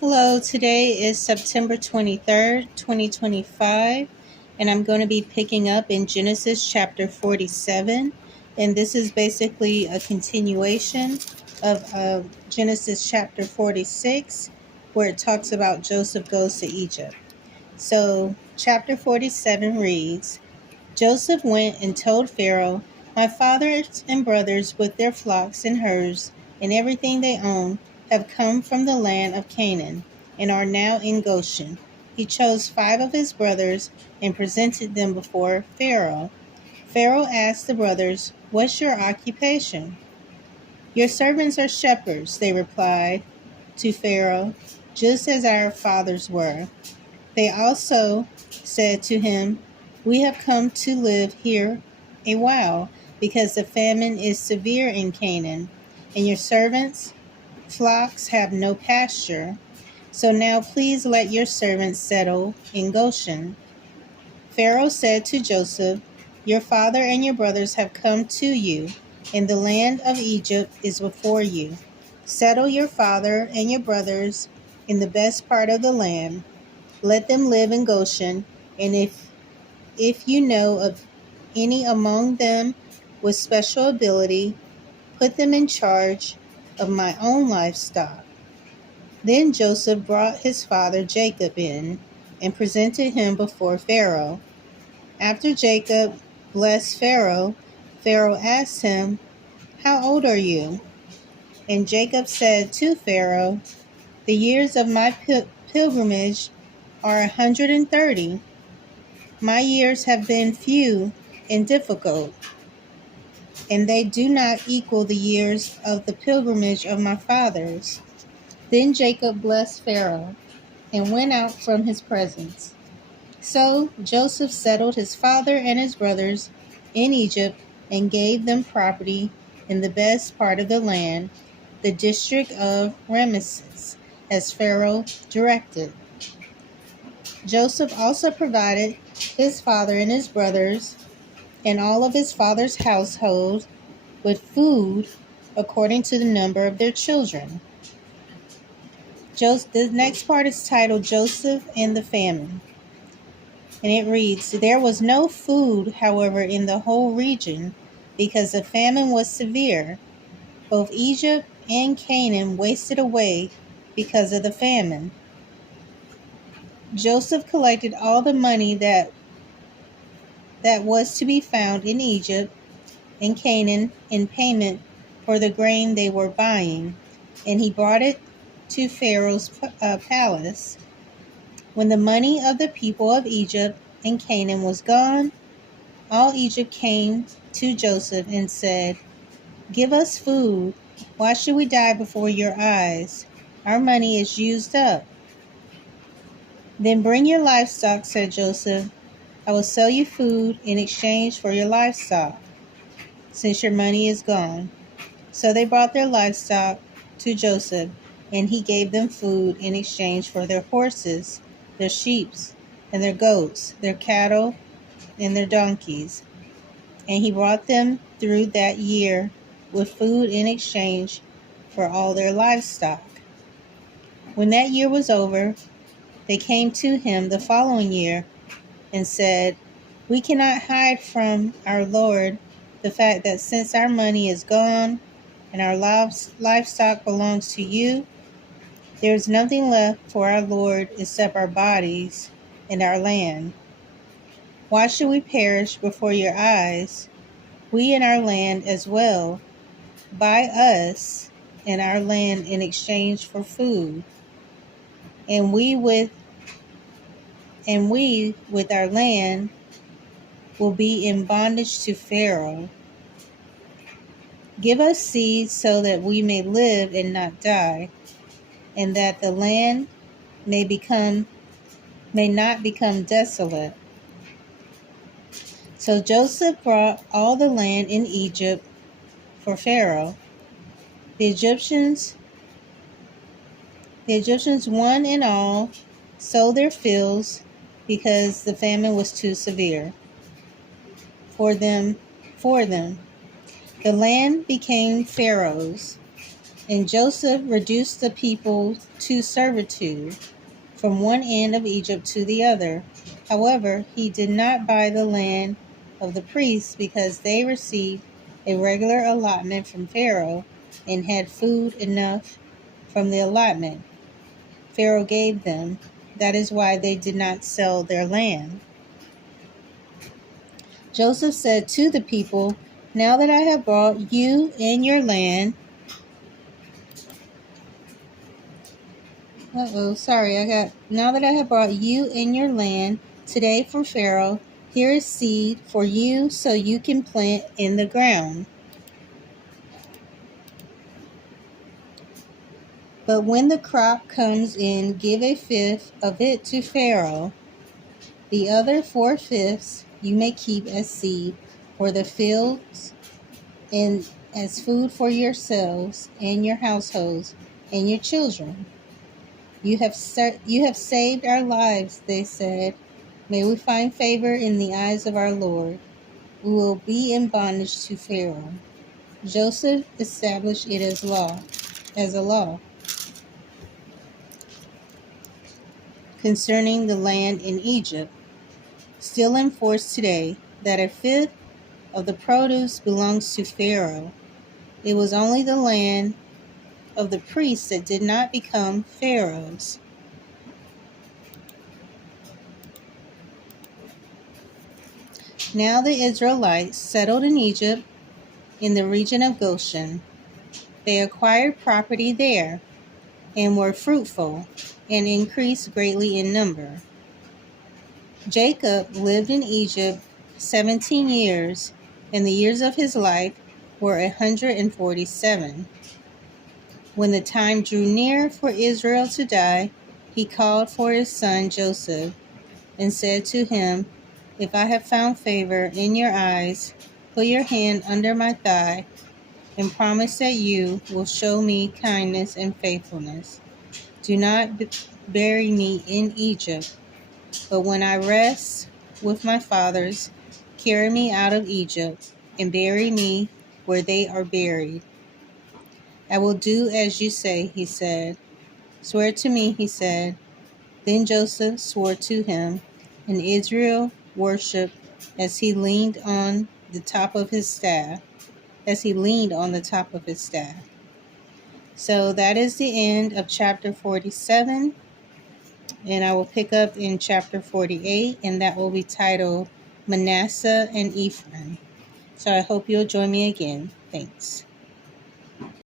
Hello, today is September 23rd, 2025, and I'm going to be picking up in Genesis chapter 47. And this is basically a continuation of Genesis chapter 46, where it talks about Joseph goes to Egypt. So, chapter 47 reads, Joseph went and told Pharaoh, My fathers and brothers with their flocks and herds and everything they own have come from the land of Canaan and are now in Goshen. He chose 5 of his brothers and presented them before Pharaoh. Pharaoh asked the brothers, What's your occupation? Your servants are shepherds, they replied to Pharaoh, just as our fathers were. They also said to him, We have come to live here a while, because the famine is severe in Canaan, and your servants' flocks have no pasture. So now please let your servants settle in Goshen. Pharaoh said to Joseph, Your father and your brothers have come to you, and the land of Egypt is before you. Settle your father and your brothers in the best part of the land. Let them live in Goshen, and if you know of any among them with special ability, put them in charge of my own livestock. Then Joseph brought his father Jacob in and presented him before Pharaoh. After Jacob blessed Pharaoh, Pharaoh asked him, How old are you? And Jacob said to Pharaoh, The years of my pilgrimage are 130. My years have been few and difficult, and they do not equal the years of the pilgrimage of my fathers. Then Jacob blessed Pharaoh and went out from his presence. So Joseph settled his father and his brothers in Egypt and gave them property in the best part of the land, the district of Ramesses, as Pharaoh directed. Joseph also provided his father and his brothers and all of his father's household with food according to the number of their children. The next part is titled Joseph and the Famine. And it reads, There was no food, however, in the whole region, because the famine was severe. Both Egypt and Canaan wasted away because of the famine. Joseph collected all the money that was to be found in Egypt and Canaan in payment for the grain they were buying, and he brought it to Pharaoh's palace. When the money of the people of Egypt and Canaan was gone, all Egypt came to Joseph and said, Give us food. Why should we die before your eyes? Our money is used up. Then bring your livestock, said Joseph. I will sell you food in exchange for your livestock, since your money is gone. So they brought their livestock to Joseph, and he gave them food in exchange for their horses, their sheep, and their goats, their cattle, and their donkeys. And he brought them through that year with food in exchange for all their livestock. When that year was over, they came to him the following year and said, We cannot hide from our Lord the fact that since our money is gone and our livestock belongs to you, there is nothing left for our Lord except our bodies and our land. Why should we perish before your eyes, we and our land as well? Buy us and our land in exchange for food, and we with our land will be in bondage to Pharaoh. Give us seed so that we may live and not die, and that the land may not become desolate. So Joseph brought all the land in Egypt for Pharaoh. The Egyptians, one and all, sold their fields because the famine was too severe for them. The land became Pharaoh's, And Joseph reduced the people to servitude from one end of Egypt to the other. However, he did not buy the land of the priests because they received a regular allotment from Pharaoh and had food enough from the allotment Pharaoh gave them. That is why they did not sell their land. Joseph said to the people, "Now that I have brought you and your land," now that I have brought you and your land today for Pharaoh, here is seed for you so you can plant in the ground. But when the crop comes in, give a fifth of it to Pharaoh. The other 4/5 you may keep as seed for the fields and as food for yourselves and your households and your children. You have saved our lives," they said. "May we find favor in the eyes of our Lord. We will be in bondage to Pharaoh." Joseph established it as a law concerning the land in Egypt, still in force today, that a fifth of the produce belongs to Pharaoh. It was only the land of the priests that did not become Pharaoh's. Now the Israelites settled in Egypt in the region of Goshen. They acquired property there and were fruitful and increased greatly in number. Jacob lived in Egypt 17 years, and the years of his life were 147. When the time drew near for Israel to die, he called for his son Joseph and said to him, "If I have found favor in your eyes, put your hand under my thigh and promise that you will show me kindness and faithfulness. Do not bury me in Egypt, but when I rest with my fathers, carry me out of Egypt and bury me where they are buried." "I will do as you say," he said. "Swear to me," he said. Then Joseph swore to him, and Israel worshipped as he leaned on the top of his staff. So that is the end of chapter 47, and I will pick up in chapter 48, and that will be titled Manasseh and Ephraim. So I hope you'll join me again. Thanks.